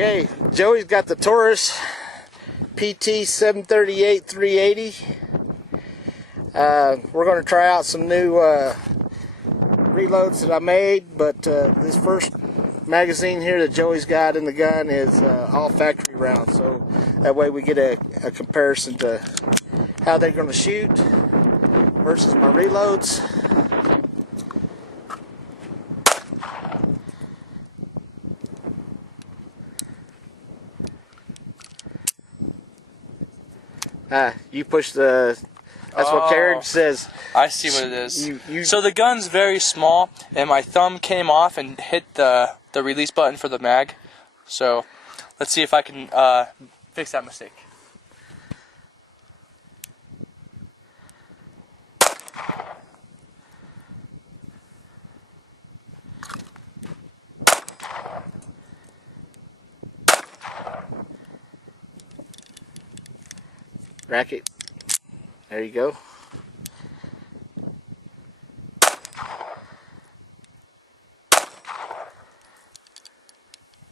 Okay, Joey's got the Tarus PT738 380. We're going to try out some new reloads that I made, but this first magazine here that Joey's got in the gun is all factory rounds, so that way we get a comparison to how they're going to shoot versus my reloads. You push the... That's what Carriage says. I see what it is. So the gun's very small, and my thumb came off and hit the release button for the mag. So let's see if I can fix that mistake. Racket. There you go.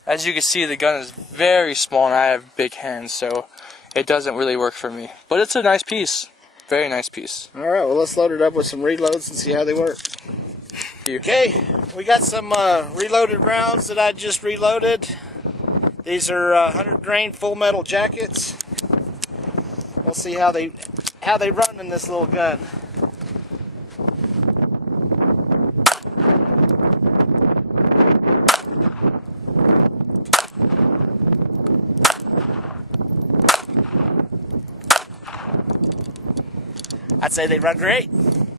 As you can see, the gun is very small and I have big hands, so it doesn't really work for me. But it's a nice piece. Very nice piece. Alright, well let's load it up with some reloads and see how they work. Okay, we got some reloaded rounds that I just reloaded. These are 100 grain full metal jackets. We'll see how they run in this little gun. I'd say they run great.